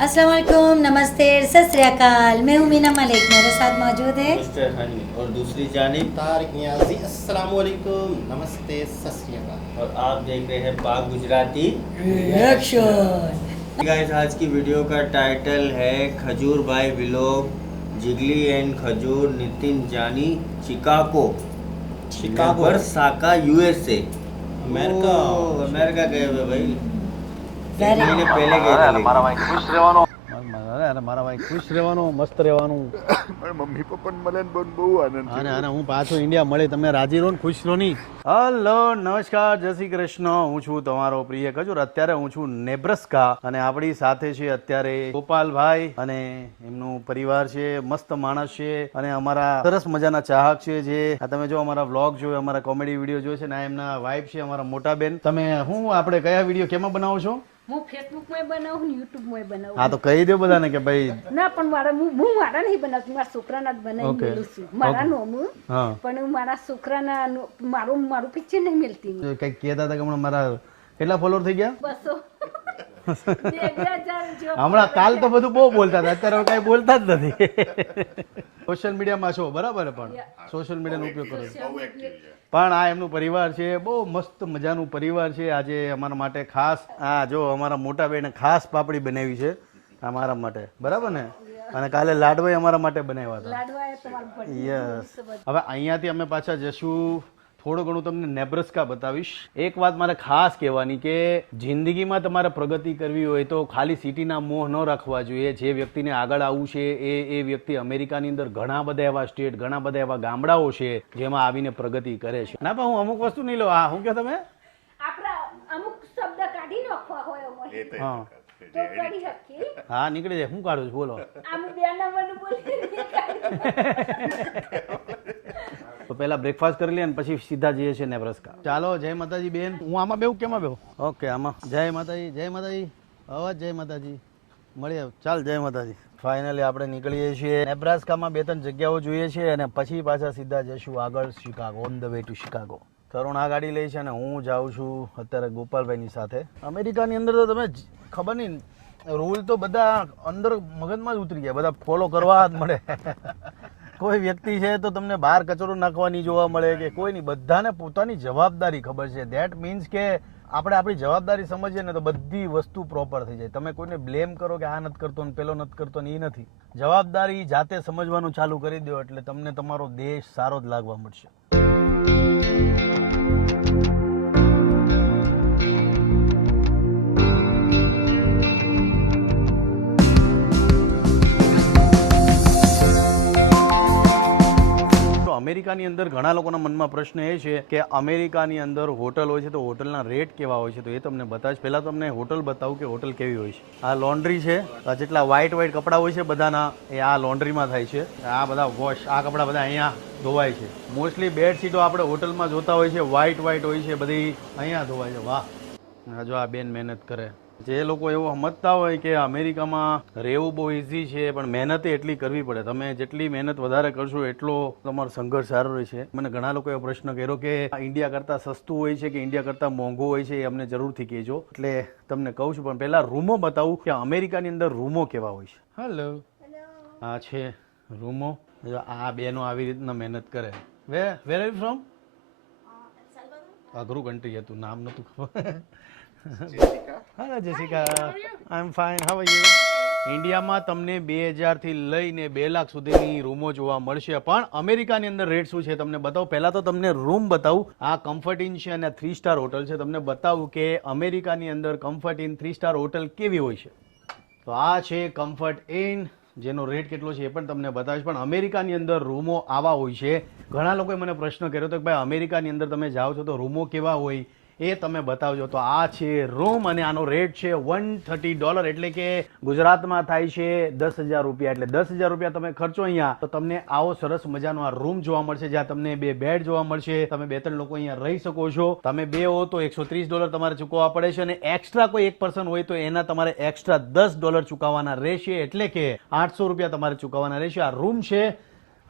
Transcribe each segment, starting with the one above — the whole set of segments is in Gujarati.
अस्सलाम वालेकुम, नमस्ते, सत श्री अकाल। मैं हूँ मीना मलिक, मेरे साथ मौजूद है मिस्टर हनी और दूसरी जानिब तारिक नियाजी। अस्सलाम वालेकुम, नमस्ते, सत श्री अकाल। और आप देख रहे हैं पाक गुजराती रिएक्शन। गाइस। आज की वीडियो का टाइटल है खजूर भाई व्लॉग, जिगली एंड खजूर, नितिन जानी, शिकागो साका यूएसए, अमेरिका गए हुए भाई। एक महीने पहले गए थे लेकिन। મારા ભાઈ ખુશ રહેવાનું, મસ્ત રહેવાનું. મમ્મી પપ્પા મળે ને બહુ આનંદ અને હું પાછો ઇન્ડિયા મળે, તમે રાજી રહો ને ખુશ રહો ની. હલો, નમસ્કાર, જય શ્રી કૃષ્ણ. હું છું તમારો પ્રિય ખજૂર. અત્યારે હું છું નેબ્રાસ્કા અને આપણી સાથે છે અત્યારે ગોપાલભાઈ અને એમનું પરિવાર છે. મસ્ત માણસ છે અને અમારા સરસ મજાના ચાહક છે. જે આ તમે જો અમારા વ્લોગ જોયો, અમારા કોમેડી વિડીયો જોયો છે ને, આ એમના વાઇફ છે, અમારા મોટા બેન. તમે હું આપણે કયા વિડીયો કેમાં બનાવો છો? હું ફેસબુક માં બનાવું ને યુટ્યુબ માં બનાવું. હા, તો કહી દો બધાને કે ભાઈ ના, પણ મારા હું મારા નહીં બનાવતી, મારા છોકરાના જ બનાવી Okay. મેલું છું. મારા નોમું હા. પણ હું મારા છોકરાના મારું પિક્ચર નહીં મેલતી હું. કંઈક કહેતા હતા કે હમણાં મારા કેટલા ફોલોઅર થઈ ગયા? બસો 2000 જો હમણાં કાલ તો બધું બહુ બોલતા હતા, અત્યારે હવે કઈ બોલતા જ નથી. સોશિયલ મીડિયામાં છો બરાબર, પણ સોશિયલ મીડિયાનો ઉપયોગ કરો છો. પણ આ એમનું પરિવાર છે, બહુ મસ્ત મજાનું પરિવાર છે. આજે અમારા માટે ખાસ આ જો અમારા મોટા બેને ખાસ પાપડી બનાવી છે અમારા માટે, બરાબર ને? અને કાલે લાડવાઈ અમારા માટે બનાવ્યા હતા. લાડવા એ તમારું ભટ્ટ. યસ. હવે અહીંયાથી અમે પાછા જશું. થોડું ઘણું તમને નેબ્રાસ્કા બતાવીશ. એક વાત મારે ખાસ કહેવાની કે જિંદગીમાં તમારે પ્રગતિ કરવી હોય તો ખાલી સિટીના મોહ ન રાખવા જોઈએ. જે વ્યક્તિને આગળ આવવું છે એ વ્યક્તિ અમેરિકાની અંદર ઘણા બધા એવા સ્ટેટ, ઘણા બધા એવા ગામડાઓ છે જેમાં આવીને પ્રગતિ કરે છે. ના, પણ હું અમુક વસ્તુ નહીં લો. હા, શું કહો તમે? આપણા અમુક શબ્દ કાઢી નાખવા હોય અમારે. હા તો કાઢી શકીએ. હા, નીકળી જાય. શું કાઢું છું બોલો? આમ બે નંબરનું બોલી. તો પહેલા બ્રેકફાસ્ટ કરી લે ને પછી સીધા જઈએ છીએ નેબ્રાસ્કા. ચાલો, જય માતાજી બેન. હું આમાં બેહું કેમાં બેહું? ઓકે, આમાં. જય માતાજી, જય માતાજી. અવાજ જય માતાજી. મળીએ. ચાલ, જય માતાજી. ફાઇનલી આપણે નીકળીએ છીએ. નેબ્રાસ્કામાં 2-3 જગ્યાઓ જોઈએ છે અને પછી પાછા સીધા જઈશું આગળ Chicago, on the way to Chicago. Tarun આ ગાડી લે છે અને હું જાઉં છું અત્યારે ગોપાલભાઈની સાથે. અમેરિકાની અંદર તો તમે ખબર નહીં, રૂલ તો બધા અંદર મગજમાં જ ઉતરી ગયા, બધા ફોલો કરવા જ મળે. કોઈ વ્યક્તિ છે તો તમને બહાર કચરો નાખવાની જોવા મળે કે કોઈ નહીં, બધાને પોતાની જવાબદારી ખબર છે. ધેટ મીન્સ કે આપણે આપણી જવાબદારી સમજીએ ને તો બધી વસ્તુ પ્રોપર થઈ જાય. તમે કોઈને બ્લેમ કરો કે આ નથી કરતો ને પેલો નથી કરતો ને, એ નથી. જવાબદારી જાતે સમજવાનું ચાલુ કરી દો એટલે તમને તમારો દેશ સારો જ લાગવા મળશે. અમેરિકાની અંદર ઘણા લોકોના મનમાં પ્રશ્ન એ છે કે અમેરિકાની અંદર હોટલ હોય છે તો હોટલના રેટ કેવા હોય છે, તો એ તમને બતાવીશ. પહેલાં તમને હોટલ બતાવું કે હોટલ કેવી હોય છે. આ લોન્ડ્રી છે. આ જેટલા વ્હાઇટ કપડાં હોય છે બધાના એ આ લોન્ડ્રીમાં થાય છે. આ બધા વોશ, આ કપડાં બધા અહીંયા ધોવાય છે. મોસ્ટલી બેડશીટો આપણે હોટલમાં જોતા હોય છે વ્હાઇટ હોય છે, બધી અહીંયા ધોવાય છે. વાહ, જો આ બેન મહેનત કરે. જે લોકો એવું સમજતા હોય કે અમેરિકામાં રહેવું બહુ ઇઝી છે પણ મહેનત એટલી કરવી પડે. તમે જેટલી મહેનત વધારે કરશો એટલો તમારો સંઘર્ષ સારો રહેશે. મને ઘણા લોકો એવો પ્રશ્ન કર્યો કે ઇન્ડિયા કરતાં સસ્તું હોય છે કે ઇન્ડિયા કરતાં મોંઘું હોય છે, એ અમને જરૂરથી કહેજો. એટલે તમને કહું છું, પણ પહેલાં રૂમો બતાવું કે અમેરિકાની અંદર રૂમો કેવા હોય છે. હલો, આ છે રૂમો. આ બેનો આવી રીતના મહેનત કરે. Where are you from? અઘરું કન્ટ્રી હતું, નામ નહોતું ખબર. Hello Jessica, I am fine, how are you? ઇન્ડિયામાં તમને 2000 થી લઈને 2 લાખ સુધીની રૂમો જોવા મળશે, પણ અમેરિકાની અંદર રેટ શું છે તમને બતાવું. પહેલા તો તમને રૂમ બતાવું. આ કમ્ફર્ટ ઇન છે અને 3 સ્ટાર હોટલ છે. તમને બતાવું કે અમેરિકાની અંદર કમ્ફર્ટ ઇન 3 સ્ટાર હોટલ કેવી હોય છે. તો આ છે કમ્ફર્ટ ઇન, જેનો રેટ કેટલો છે એ પણ તમને બતાવીશ. પણ અમેરિકાની અંદર રૂમો આવા હોય છે. ઘણા લોકોએ મને પ્રશ્ન કર્યો હતો કે ભાઈ અમેરિકાની અંદર તમે જાઓ છો તો રૂમો કેવા હોય એ તમે બતાવજો. તો આ છે રૂમ અને આનો રેટ છે $130, એટલે કે ગુજરાતમાં થાય છે 10,000 રૂપિયા. એટલે 10,000 રૂપિયા તમે ખર્ચો અહીંયા તો તમને આવો સરસ મજાનો આ રૂમ જોવા મળશે, જ્યાં તમને 2 બેડ જોવા મળશે. તમે 2-3 લોકો અહીંયા રહી શકો છો. તમે 2 હો તો $130 તમારે ચૂકવવા પડે છે અને એક્સ્ટ્રા કોઈ એક પર્સન હોય તો એના તમારે એક્સ્ટ્રા $10 ચૂકવવાના રહેશે. એટલે કે 800 રૂપિયા તમારે ચૂકવવાના રહેશે. આ રૂમ છે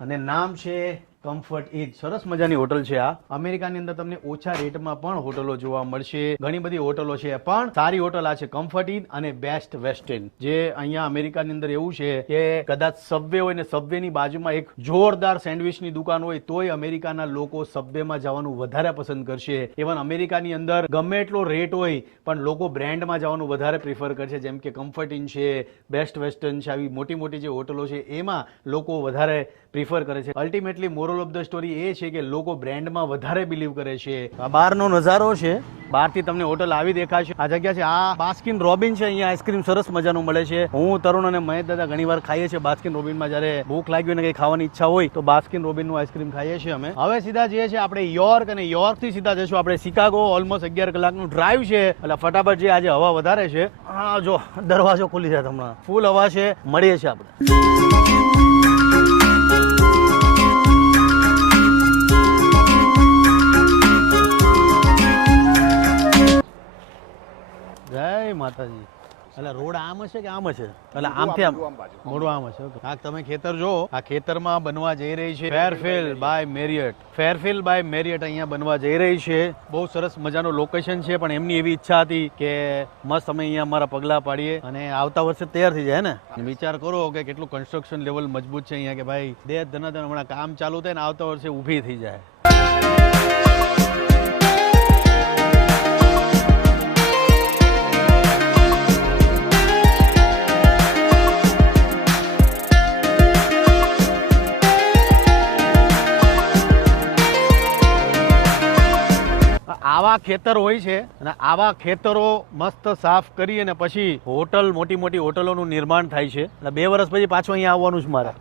અને નામ છે કમ્ફર્ટ ઇન સરસ મજાની હોટલ છે આ. અમેરિકાની અંદર તમને ઓછા રેટમાં પણ હોટલો જોવા મળશે. ઘણી બધી હોટલો છે પણ સારી હોટલ આ છે કમ્ફર્ટ ઇન અને બેસ્ટ વેસ્ટર્ન. જે અહીંયા અમેરિકાની અંદર એવું છે કે કદાચ સબવે હોય ને સબવે ની બાજુમાં એક જોરદાર સેન્ડવિચની દુકાન હોય તોય અમેરિકાના લોકો સબવેમાં જવાનું વધારે પસંદ કરશે. ઇવન અમેરિકાની અંદર ગમે એટલો રેટ હોય પણ લોકો બ્રાન્ડમાં જવાનું વધારે પ્રિફર કરશે. જેમ કે કમ્ફર્ટ ઇન છે, બેસ્ટ વેસ્ટર્ન છે, આવી મોટી મોટી જે હોટલો છે એમાં લોકો વધારે પ્રિફર કરે છે. Ultimately moral of the story એ છે કે લોકો બ્રાન્ડમાં વધારે બિલીવ કરે છે. આ બહારનો નજારો છે, બહારથી તમને હોટલ આવી દેખાશે. આ જગ્યા છે આ બાસ્કિન રોબિન છે. અહીંયા આઈસ્ક્રીમ સરસ મજાનું મળે છે. હું તરુણ અને મહેશ દાદા ઘણીવાર ખાઈએ છીએ બાસ્કિન રોબિનમાં. જ્યારે ભૂખ લાગી હોય ને કંઈ ખાવાની ઈચ્છા હોય તો બાસ્કિન રોબિનનું આઈસ્ક્રીમ ખાઈએ છીએ અમે. હવે સીધા જઈએ છીએ આપણે યોર્ક અને યોર્કથી સીધા જઈશું આપણે શિકાગો. ઓલમોસ્ટ 11 કલાકનું ડ્રાઈવ છે એટલે ફટાફટ જે આજે હવા વધારે છે. હા જો દરવાજો ખુલી જાય હમણાં ફૂલ હવા છે. મળીએ છીએ આપણે. જય માતાજી. એટલે રોડ આમ હશે કે આમ હશે? એટલે આમથી આમ મોડું આમ હશે. ઓકે. આ તમે ખેતર જો, આ ખેતરમાં બનવા જઈ રહી છે ફેરફિલ્ડ બાય મેરિયટ. ફેરફિલ્ડ બાય મેરિયટ અહીંયા બનવા જઈ રહી છે. બહુ સરસ મજાનું લોકેશન છે પણ એમની એવી ઈચ્છા હતી કે મસ્ત અમે અહીંયા અમારા પગલા પાડીએ અને આવતા વર્ષે તૈયાર થઈ જાય ને. વિચાર કરો કે કેટલું કન્સ્ટ્રક્શન લેવલ મજબૂત છે અહીંયા કે ભાઈ દે ધનાધન હમણાં કામ ચાલુ થાય ને આવતા વર્ષે ઊભી થઈ જાય. આવા ખેતર હોય છે અને આવા ખેતરો મસ્ત સાફ કરી અને પછી હોટલ મોટી મોટી હોટલોનું નિર્માણ થાય છે. અને 2 વર્ષ પછી પાછું અહીંયા આવવાનું છે મારે.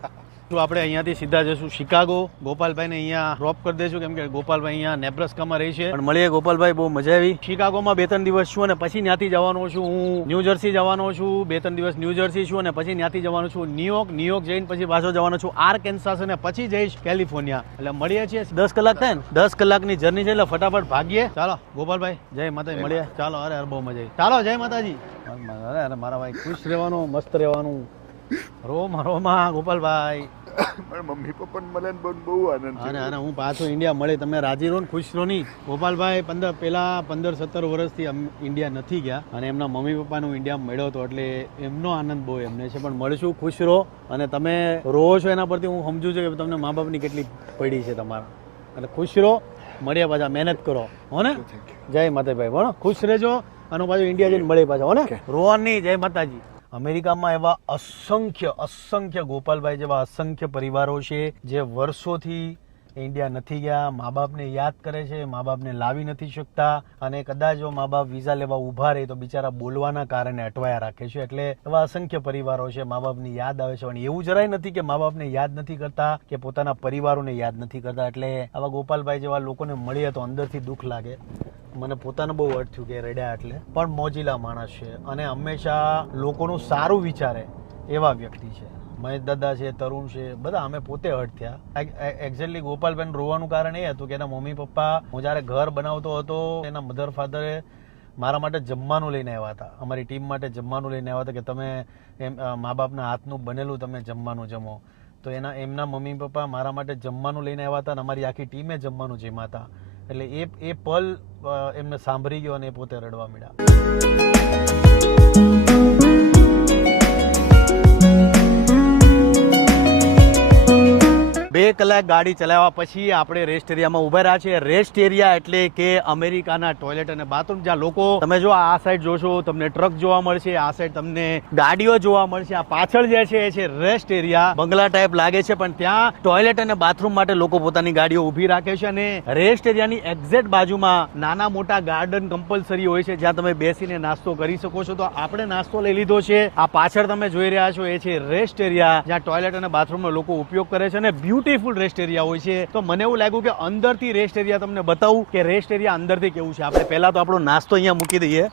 આપણે અહીંયાથી સીધા જઈશું શિકાગો. ગોપાલભાઈને અહીંયા ડ્રોપ કરી દઈશું કેમ કે ગોપાલભાઈ અહીંયા નેબ્રાસ્કામાં રહે છે. પણ મળીએ ગોપાલભાઈ, બહુ મજા આવી. શિકાગોમાં 2-3 દિવસ છું અને પછી ત્યાંથી જવાનો છું હું ન્યૂ જર્સી જવાનો છું. 2-3 દિવસ ન્યૂ જર્સી છું અને પછી ત્યાંથી જવાનો છું ન્યુયોર્ક જઈને પછી પાછો જવાનો છું આર્કેન્સાસ અને પછી જઈશ કેલિફોર્નિયા. એટલે મળીએ છીએ 10 કલાક થાય ને 10 કલાકની જર્ની છે એટલે ફટાફટ ભાગીએ. ચાલો ગોપાલભાઈ, જય માતાજી, મળીએ. ચાલો. અરે બહુ મજા આવી. ચાલો જય માતાજી. અરે મારા ભાઈ ખુશ રહેવાનું, મસ્ત રહેવાનું. રોમા ગોપાલભાઈ. મારા મમ્મી પપ્પાને મળે ને બહુ આનંદ થયો. અને હું પાછો ઇન્ડિયા મળે. તમે રાજી રહો ને ખુશ રહો નહીં. ગોપાલભાઈ 15-17 વર્ષથી ઇન્ડિયા નથી ગયા અને એમના મમ્મી પપ્પાનું ઇન્ડિયા મળ્યો હતો એટલે એમનો આનંદ બહુ એમને છે. પણ મળશું, ખુશ રહો. અને તમે રહો છો એના પરથી હું સમજુ છું કે તમને મા બાપની કેટલી પડી છે તમારા. એટલે ખુશ રહો, મળ્યા પાછા, મહેનત કરો હો ને. જય માતાભાઈ, ભણો ખુશ રહેજો અને પાછું ઇન્ડિયા જઈને મળે પાછા હો ને. રોહનની જય માતાજી. અમેરિકામાં એવા અસંખ્ય ગોપાલભાઈ જેવા અસંખ્ય પરિવારો છે જે વર્ષોથી ઇન્ડિયા નથી ગયા. મા બાપને યાદ કરે છે, મા બાપને લાવી નથી શકતા અને કદાચ જો મા બાપ વિઝા લેવા ઊભા રહે તો બિચારા બોલવાના કારણે અટવાયા રાખે છે. એટલે એવા અસંખ્ય પરિવારો છે, મા બાપની યાદ આવે છે. અને એવું જરાય નથી કે મા બાપને યાદ નથી કરતા કે પોતાના પરિવારોને યાદ નથી કરતા. એટલે આવા ગોપાલભાઈ જેવા લોકોને મળીએ તો અંદરથી દુઃખ લાગે. મને પોતાને બહુ હર્ટ થયું કે રડ્યા. એટલે પણ મોજીલા માણસ છે અને હંમેશા લોકોનું સારું વિચારે એવા વ્યક્તિ છે. મહેશ દાદા છે, તરુણ છે, બધા અમે પોતે હર્ટ થયા. એક્ઝેક્ટલી ગોપાલભાઈ રોવાનું કારણ એ હતું કે એના મમ્મી પપ્પા, હું જ્યારે ઘર બનાવતો હતો એના મધર ફાધરે મારા માટે જમવાનું લઈને આવ્યા હતા. અમારી ટીમ માટે જમવાનું લઈને આવ્યા હતા કે તમે મા બાપના હાથનું બનેલું તમે જમવાનું જમો. તો એમના મમ્મી પપ્પા મારા માટે જમવાનું લઈને આવ્યા હતા અને અમારી આખી ટીમે જમવાનું જમ્યા હતા. એટલે એ પલ એમને સાંભળી ગયો અને એ પોતે રડવા મળ્યા. 2 કલાક ગાડી ચલાવ્યા પછી આપણે રેસ્ટ એરિયામાં ઉભા રહ્યા છે. રેસ્ટ એરિયા એટલે કે અમેરિકાના ટોયલેટ અને બાથરૂમ જ્યાં લોકો, તમે જો આ સાઈડ જોશો તમને ટ્રક જોવા મળશે, આ સાઈડ તમને ગાડીઓ જોવા મળશે. આ પાછળ જે છે એ છે રેસ્ટ એરિયા. બંગલા ટાઈપ લાગે છે પણ ત્યાં ટોયલેટ અને બાથરૂમ માટે લોકો પોતાની ગાડીઓ ઊભી રાખે છે. અને રેસ્ટ એરિયાની એક્ઝેક્ટ બાજુમાં નાના મોટા ગાર્ડન કમ્પલસરી હોય છે જ્યાં તમે બેસીને નાસ્તો કરી શકો છો. તો આપણે નાસ્તો લઈ લીધો છે. આ પાછળ તમે જોઈ રહ્યા છો એ છે રેસ્ટ એરિયા જ્યાં ટોયલેટ અને બાથરૂમનો લોકો ઉપયોગ કરે છે અને બ્યુટીફુલ રેસ્ટ એરિયા હોય છે. તો મને એવું લાગ્યું કે અંદરથી રેસ્ટ એરિયા તમને બતાવું કે રેસ્ટ એરિયા અંદરથી કેવું છે. આપણે પહેલા તો આપણો નાસ્તો અહીંયા મૂકી દઈએ.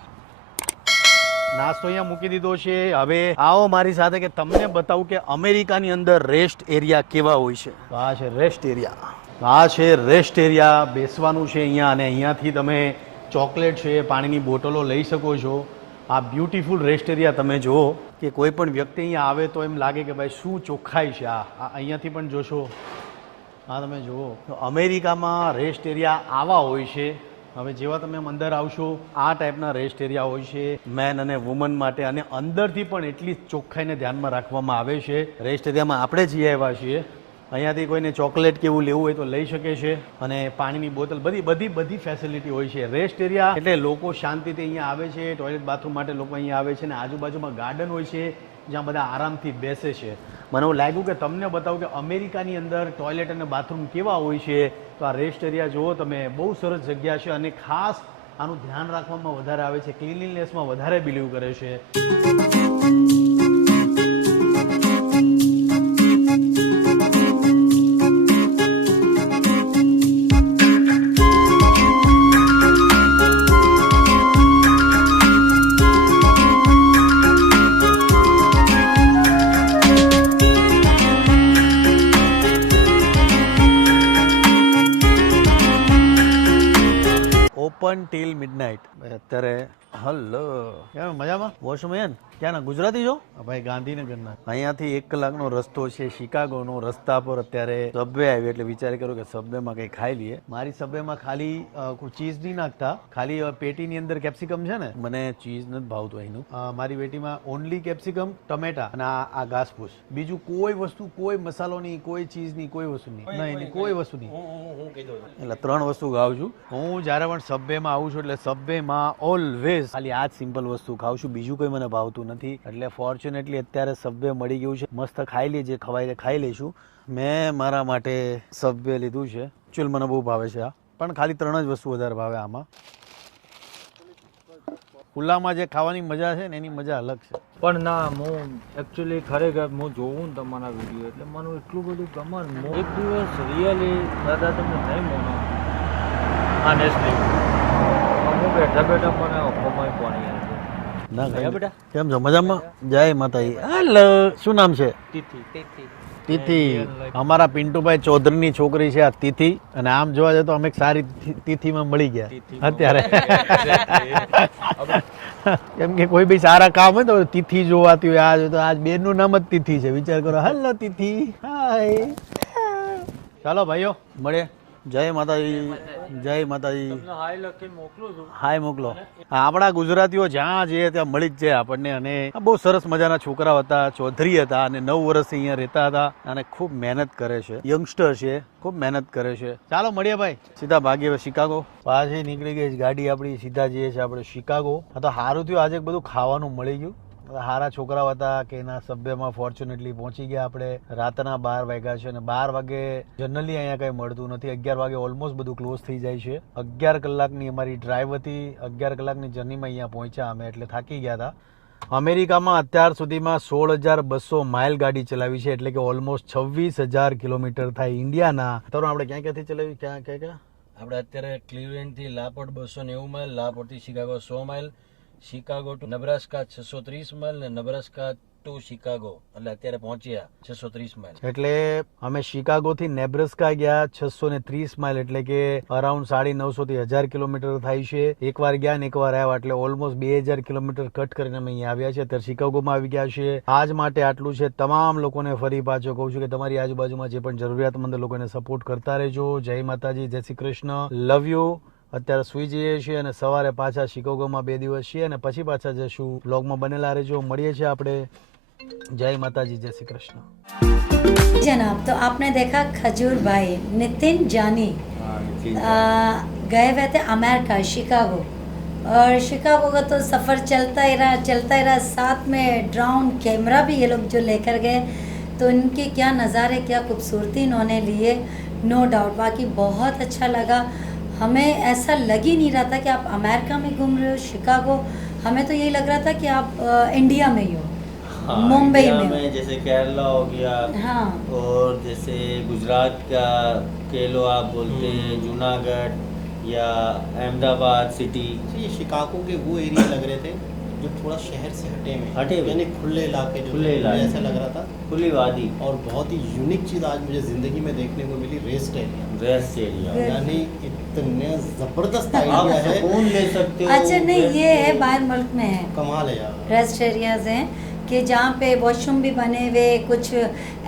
નાસ્તો અહીંયા મૂકી દીધો છે. હવે આવો મારી સાથે કે તમને બતાવું કે અમેરિકાની અંદર રેસ્ટ એરિયા કેવા હોય છે. તો આ છે રેસ્ટ એરિયા. આ છે રેસ્ટ એરિયા. બેસવાનું છે અહીંયા અને અહીંયાથી તમે ચોકલેટ છે, પાણીની બોટલો લઈ શકો છો. આ બ્યુટીફુલ રેસ્ટ એરિયા તમે જુઓ કે કોઈ પણ વ્યક્તિ અહીંયા આવે તો એમ લાગે કે ભાઈ શું ચોખ્ખાઈ છે. આ અહીંયાથી પણ જોશો હા તમે જુઓ તો અમેરિકામાં રેસ્ટ એરિયા આવા હોય છે. હવે જેવા તમે અંદર આવશો આ ટાઈપના રેસ્ટ એરિયા હોય છે મેન અને વુમન માટે, અને અંદરથી પણ એટલી જ ચોખ્ખાઈને ધ્યાનમાં રાખવામાં આવે છે. રેસ્ટ એરિયામાં આપણે જઈ આવ્યા છીએ. અહીંયાથી કોઈને ચોકલેટ કે એવું લેવું હોય તો લઈ શકે છે, અને પાણીની બોટલ બધી ફેસિલિટી હોય છે. રેસ્ટ એરિયા એટલે લોકો શાંતિથી અહીંયા આવે છે, ટોયલેટ બાથરૂમ માટે લોકો અહીંયા આવે છે, અને આજુબાજુમાં ગાર્ડન હોય છે જ્યાં બધા આરામથી બેસે છે. મને એવું લાગ્યું કે તમને બતાવું કે અમેરિકાની અંદર ટોયલેટ અને બાથરૂમ કેવા હોય છે. તો આ રેસ્ટ એરિયા જુઓ તમે, બહુ સરસ જગ્યા છે, અને ખાસ આનું ધ્યાન રાખવામાં વધારે આવે છે, ક્લીનલીનેસમાં વધારે બિલીવ કરે છે. Open till midnight. અત્યારે હલો કેમ મજામાં? વોશમેન ક્યાંના? ગુજરાતી છો? ભાઈ ગાંધીનગરના. અહીંયાથી 1 કલાકનો રસ્તો છે શિકાગોનો. રસ્તા પર અત્યારે સબવે આવી એટલે વિચાર કર્યો કે સબવેમાં કંઈ ખાઈ લઈએ. મારી સબવેમાં ખાલી ચીઝ નહીં નાખતા, ખાલી પેટીની અંદર કેપ્સિકમ છે ને, મને ચીઝ નથી ભાવતું અહીંનું. મારી પેટીમાં ઓનલી કેપ્સિકમ, ટમેટા અને આ ઘાસફૂસ. બીજું કોઈ વસ્તુ, કોઈ મસાલો નહીં, કોઈ ચીઝ નહીં, કોઈ વસ્તુ નહીં, નહીં કોઈ વસ્તુ નહીં. એટલે 3 વસ્તુ ખાઉં છું હું જ્યારે પણ સબવેમાં આવું છું. એટલે સબવેમાં ઓલવેઝ ખાલી આ જ સિમ્પલ વસ્તુ ખાઉં છું, બીજું કોઈ મને ભાવતું નથી. એટલે ફોર્ચ્યુનેટલી અત્યારે સબવે મળી ગયું છે, મસ્ત ખાઈ લઈએ, જે ખવાય ખાઈ લઈશું. મેં મારા માટે સબવે લીધું છે. ચૂલ મને બહુ ભાવે છે આ, પણ ખાલી 3 જ વસ્તુ વધારે ભાવે આમાં. ખુલ્લામાં જે ખાવાની મજા છે ને એની મજા અલગ છે. પણ ના, હું એકચ્યુઅલી ખરેખર હું જોઉં ને તમારા વિડીયો એટલે મને એટલું બધું ગમે. હું એક દિવસ રિયલી દાદા તમે નહીં મોનો ઓનેસ્ટલી હું બેઠા બેઠા મને અખોમાં પાણી આવે. ના ગયા બેટા, કેમ છો? મજામાં? જય માતાજી. હેલો, શું નામ છે? તિથિ. અમારા પિન્ટુભાઈ ચૌધરીની છોકરી છે આ તિથિ, અને આમ જોવા જાય તો અમે સારી તિથિમાં મળી ગયા અત્યારે. કેમ કે કોઈ બી સારા કામ હોય તો તિથિ જોવાતી હોય. આજ તો આજ બેનનું નામ જ તિથિ છે. વિચાર કરો. હેલો તિથિ, હાય. ચાલો ભાઈઓ મળીએ. જય માતાજી, જય માતાજી. હાય લખીને મોકલું છું. હાય મોકલો. આપણા ગુજરાતીઓ જ્યાં જઈએ ત્યાં મળી જ જાય આપણને. અને બહુ સરસ મજાના છોકરાઓ હતા, ચૌધરી હતા, અને 9 વર્ષથી અહીંયા રહેતા હતા, અને ખૂબ મહેનત કરે છે. યંગસ્ટર છે, ખૂબ મહેનત કરે છે. ચાલો મળીએ ભાઈ. સીધા ભાગીએ હવે શિકાગો. પાછી નીકળી ગઈ ગાડી આપણી, સીધા જઈએ છીએ આપણે શિકાગો. આ તો સારું થયું આજે બધું ખાવાનું મળી ગયું. સારા છોકરાઓ હતા કે એના સભ્યમાં ફોર્ચ્યુનેટલી પહોંચી ગયા આપણે. રાતના 12 વાગ્યા છે, અને 12 વાગે જનરલી અહીંયા કંઈ મળતું નથી. 11 વાગે ઓલમોસ્ટ બધું ક્લોઝ થઈ જાય છે. 11 કલાકની અમારી ડ્રાઈવ હતી. 11 કલાકની જર્નીમાં અહીંયા પહોંચ્યા અમે, એટલે થાકી ગયા હતા. અમેરિકામાં અત્યાર સુધીમાં 16,200 માઇલ ગાડી ચલાવી છે, એટલે કે ઓલમોસ્ટ 26,000 કિલોમીટર થાય ઇન્ડિયાના. તો આપણે ક્યાં ક્યાંથી ચલાવી, ક્યાં આપણે અત્યારે ક્લિવલેન્ડથી લાપોર્ટ 290 માઇલ, લાપોર્ટથી Chicago 100 mile, Chicago to Nebraska 630 mile, ને નબ્રાસ્કા ટુ શિકાગો એટલે અત્યારે પહોંચ્યા 630 માઇલ. એટલે અમે શિકાગોથી નેબ્રાસ્કા ગયા 630 માઇલ, એટલે કે અરાઉન્ડ 950 થી 1000 કિલોમીટર થાય છે. એકવાર ગયા ને એકવાર આવ્યા, એટલે ઓલમોસ્ટ 2000 કિલોમીટર કટ કરીને અમે અહીંયા આવ્યા છે. અત્યારે શિકાગોમાં આવી ગયા છે. આજ માટે આટલું છે. તમામ લોકોને ફરી પાછો કહું છું કે તમારી આજુબાજુમાં જે પણ જરૂરિયાતમંદ લોકોને સપોર્ટ કરતા રહેજો. જય માતાજી, જય શ્રી કૃષ્ણ, લવ યુ. અત્યારે સુઈ જઈએ છીએ અને સવારે પાછા શિકાગોમાં 2 દિવસ છીએ, અને પછી પાછા જશું. વ્લોગમાં બનેલા રહેજો. મળીએ છીએ આપણે. जय माता जी, जय श्री कृष्ण। जनाब, तो आपने देखा खजूर भाई नितिन जानी गए हुए थे अमेरिका, शिकागो, और शिकागो का तो सफ़र चलता ही रहा। साथ में ड्रोन कैमरा भी ये लोग जो लेकर गए, तो इनके क्या नज़ारे, क्या खूबसूरती इन्होंने लिए, नो डाउट। बाकी बहुत अच्छा लगा। हमें ऐसा लग ही नहीं रहा था कि आप अमेरिका में घूम रहे हो, शिकागो। हमें तो यही लग रहा था कि आप इंडिया में ही हो, मुंबई में। जैसे केरला हो गया, हाँ, और जैसे गुजरात का केलो आप बोलते हैं, जूनागढ़ या अहमदाबाद सिटी। ये शिकागो के वो एरिया लग रहे थे जो थोड़ा शहर से हटे हुए, यानी खुले इलाके, खुले इलाके, ऐसा लग रहा था, खुली वादी। और बहुत ही यूनिक चीज़ आज मुझे ज़िंदगी में देखने को मिली, रेस्ट एरिया। यानी इतने ज़बरदस्त आइडिया है, सुकून ले सकते हो। अच्छा, नहीं, ये है बाहर मुल्क में है, कमाल है यार। रेस्ट एरियाज हैं कि जहाँ पे वॉशरूम भी बने हुए, कुछ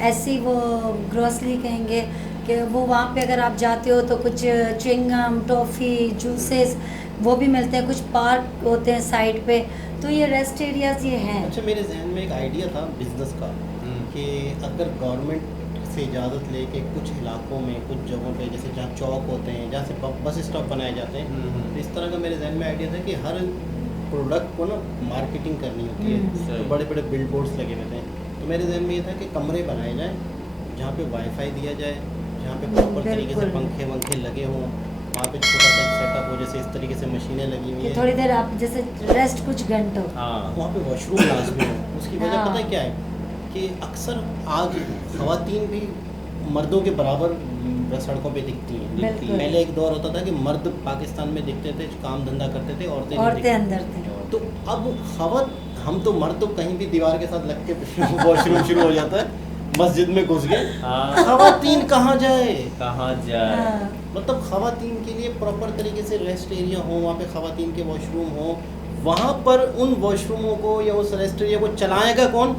ऐसी वो ग्रोसरी कहेंगे कि वो वहाँ पे अगर आप जाते हो तो कुछ च्युइंगम, टॉफ़ी, जूसेस वो भी मिलते हैं, कुछ पार्क होते हैं साइड पे, तो ये रेस्ट एरियाज ये हैं। अच्छा, मेरे जहन में एक आइडिया था बिजनेस का कि अगर गवर्नमेंट से इजाज़त लेके कुछ इलाकों में, कुछ जगहों पे, जैसे जहाँ चौक होते हैं, जहाँ से बस स्टॉप बनाए जाते हैं, तो इस तरह का मेरे जहन में आइडिया था कि हर प्रोडक्ट को ना मार्केटिंग करनी होती है, तो बड़े बड़े बिल बोर्ड्स लगे हुए थे। तो मेरे जहन में ये था कि कमरे बनाए जाएँ जहाँ पे वाईफाई दिया जाए, जहाँ पे प्रॉपर तरीके से पंखे वंखे लगे हों, वहाँ पे छोटा सा सेटअप हो, जैसे इस तरीके से मशीनें लगी हुई कि हैं, थोड़ी देर आप जैसे रेस्ट कुछ घंटों। हाँ वहाँ पे वॉशरूम लाजमी हो। उसकी वजह हाँ। पता है क्या है कि अक्सर आज खवातीन भी मर्दों के बराबर सड़कों पे दिखती हैं। बिल्कुल। पहले एक दौर होता था कि मर्द पाकिस्तान में दिखते थे, काम धंधा करते थे, औरतें नहीं औरतें दिखती। अंदर थी। तो अब खवत हम तो मर्द तो कहीं भी दीवार के साथ लग के वॉशरूम शुरू हो जाता है, मस्जिद में घुस गए, हाँ खवातीन कहाँ जाए? कहाँ जाए। हाँ, मतलब खवातीन के लिए प्रॉपर तरीके से रेस्ट एरिया हो, वहाँ पे खवातीन के वॉशरूम हो, वहाँ पर उन वॉशरूमों को या उस रेस्ट एरिया को चलाएगा कौन?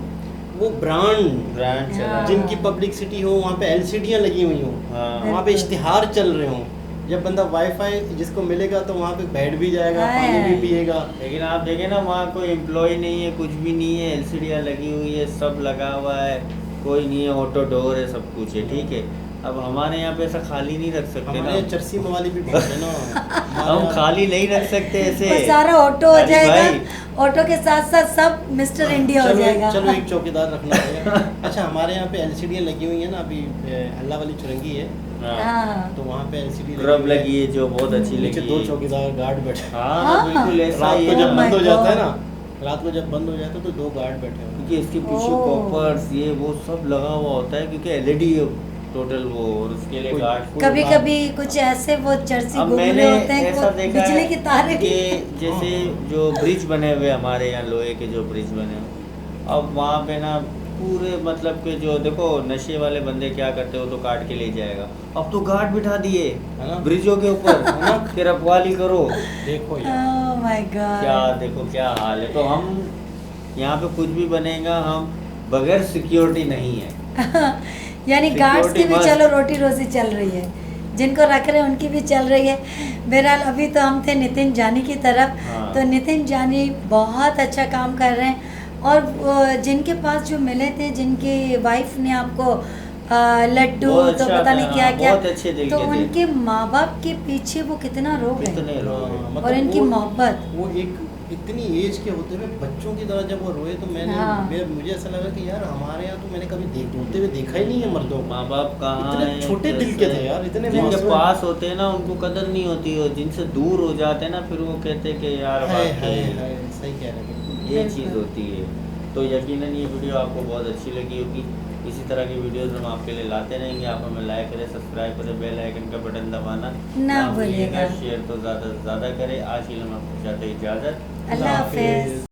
वो ब्रांड हाँ। चला। जिनकी पब्लिसिटी हो, वहाँ पे एलसीडियाँ लगी हुई हों, हाँ वहाँ पे बिल्कुल। इश्तिहार चल रहे हों। जब बंदा वाईफाई जिसको मिलेगा तो वहाँ पे बैठ भी जाएगा, हाँ। पानी भी पिएगा। लेकिन आप देखें ना, वहाँ कोई एम्प्लॉय नहीं है, कुछ भी नहीं है, एलसीडियाँ लगी हुई है, सब लगा हुआ है, कोई नहीं है, ऑटो डोर है, सब कुछ है, ठीक है। अब हमारे यहाँ पे ऐसा खाली नहीं रख सकते ना, हमारे चरसी मवाली भी बहुत है ना। हमारे हम यहाँ- खाली नहीं रख सकते ऐसे। वो सारा ऑटो हो अरे जाएगा, भाई। ऑटो के साथ साथ सब मिस्टर इंडिया हो चलो जाएगा। चलो एक चौकीदार रखना पड़ेगा। अच्छा, हमारे यहाँ पे एलसीडियाँ लगी हुई है ना, अभी अल्लाह वाली चुरंगी है, हाँ, हाँ, तो वहाँ पे एलसीडी ग्रब लगी है जो बहुत अच्छी नीचे लगी 2 है। चौकीदार गार्ड बैठे। हाँ हाँ। बिल्कुल ऐसा रात ही को है जब ना। बंद हो my जाता है God. ना, रात को जब बंद हो जाता है तो 2 गार्ड बैठे हुए हैं। क्योंकि इसके पीछे ओह। कॉपर्स ये वो सब लगा हुआ होता है, क्योंकि एलईडी टोटल वो, और उसके लिए कोई- गार्ड। कभी कभी कुछ ऐसे वो चर्सी अब घूम मैंने रहे होते हैं कि ऐसा वो देखा बिजली है की तारें भी कि जैसे जो ब्रिज बने हुए हमारे यहाँ, लोहे के जो ब्रिज बने हुए, अब वहाँ पे ना पूरे मतलब कि जो देखो नशे वाले बंदे क्या करते हो, तो काट के ले जाएगा। अब तो गार्ड बिठा दिए है ना? ब्रिजों के ऊपर, है ना, कि रखवाली करो। देखो यार, ओह माय क्या गॉड। देखो क्या हाल है। तो हम यहाँ पे कुछ भी बनेगा, हम बगैर सिक्योरिटी नहीं है। यानी गार्ड्स की भी Security चलो रोटी रोजी चल रही है, जिनको रख रहे हैं उनकी भी चल रही है। बहरहाल अभी तो हम थे नितिन जानी की तरफ, हाँ। तो नितिन जानी बहुत अच्छा काम कर रहे हैं, और वो जिनके पास जो मिले थे, जिनकी वाइफ ने आपको लड्डू बहुत तो अच्छा पता था, नहीं क्या हाँ, क्या, बहुत अच्छे दिल तो के थे। उनके माँ बाप के पीछे वो कितना रो गए, कितने लोग हैं। मतलब और इनकी वो- मोहब्बत। वो एक इतनी एज के होते हुए बच्चों की तरह जब वो रोए, तो हाँ। मुझे ऐसा लगा कि यार हमारे यहाँ तो मैंने कभी रोते हुए देखा ही नहीं है मर्दों को। माँ बाप कहाँ इतने हैं, छोटे दिल के थे यार, इतने जिनके मासूम। पास होते हैं ना उनको कदर नहीं होती, और जिनसे दूर हो जाते हैं ना, फिर वो कहते हैं कि यार हाय बाप हाय रे, हाय, सही कह रहे हैं। ये बिल्कुल। चीज़ होती है। तो यकीनन ये वीडियो आपको बहुत अच्छी लगी होगी। इसी तरह की वीडियोस हम आपके लिए लाते रहेंगे। आप हमें लाइक करें, सब्सक्राइब करें, बेल आइकन का बटन दबाना ना भूलिएगा। शेयर तो ज़्यादा से ज़्यादा करें। आज के लिए हम आपको चाहते हैं इजाज़त। अल्लाह हाफिज।